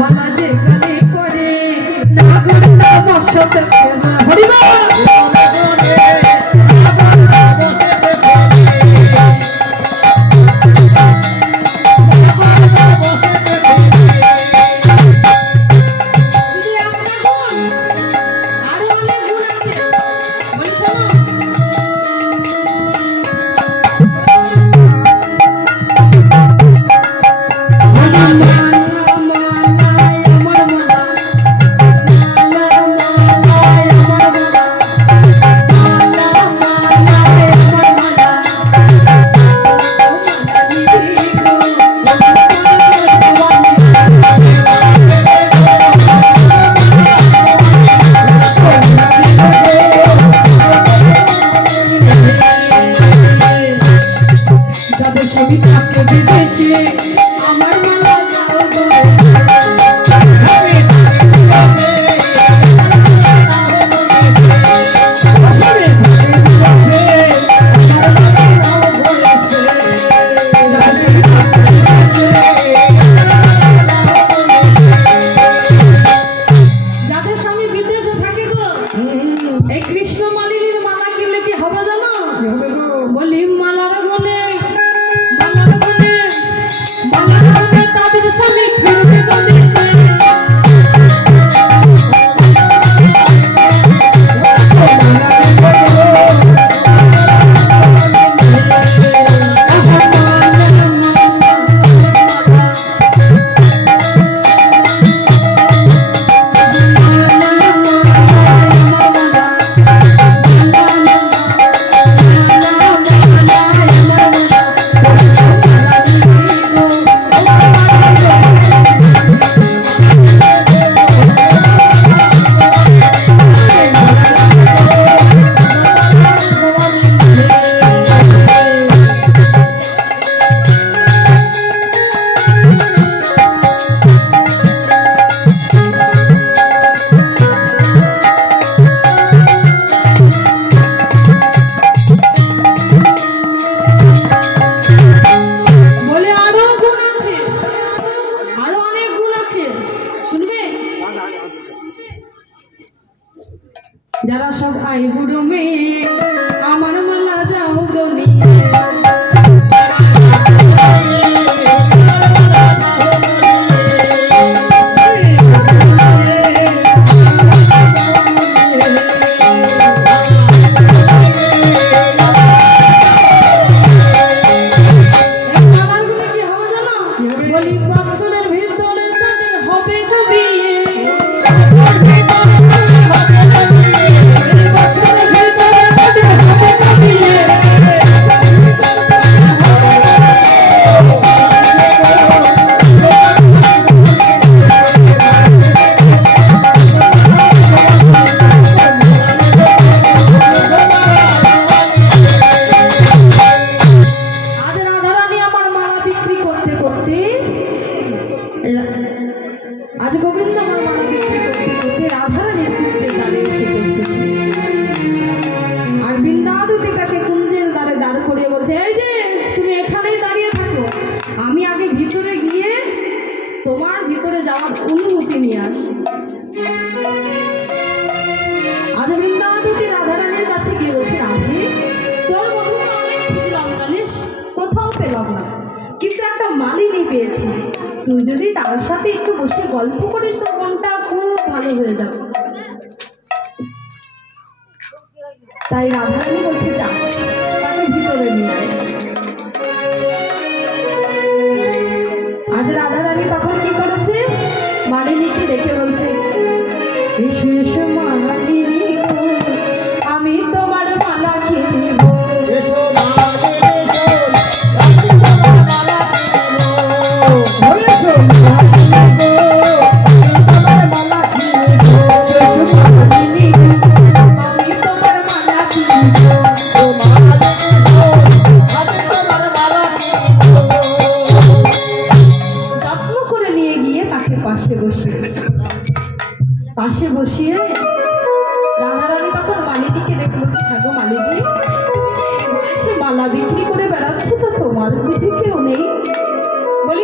মালা যে গলে পড়ে না গুণ না বসত হরিবা যারা সব আই বুড়ো মেয়ে আমার মালা যাও গনি আজ গোবিন্দ আমার মালা বিক্রি করতে করতে রাধারানীর কুঞ্জের দ্বারে এসে পৌঁছেছে। আর বৃন্দাবতী তাকে কুঞ্জের দ্বারে দাঁড় করিয়ে বলছে, এই যে তুমি এখানেই দাঁড়িয়ে থাকো, আমি আগে ভিতরে গিয়ে তোমার ভিতরে যাওয়ার অনুমতি নিয়ে আসি। আজ বৃন্দাবতী রাধারানীর কাছে গিয়ে বলছে, রাধে তোর বন্ধুকে অনেক খুঁজলাম জানিস, কোথাও পেলাম না, কিন্তু একটা মালিনী পেয়েছি, তুই যদি তার সাথে একটু বসে গল্প করিস তোর মনটা খুব ভালো হয়ে যাবে। তাই রাধারানী বলছে, যা তাকে ভিতরে নিয়ে আয়। আজ রাধারানী তখন কি করেছে, মালিনীকে ডেকে বলছে, এসো এসো মালিনী আমি তোমার মালা কিনব। পাশে বসিয়ে রাধারানী তখন মালিনীকে ডেকে বলছে, থাকো মালিনী, বয়সে মালা বিক্রি করে বেড়াচ্ছে তো তোমার বুঝি কেউ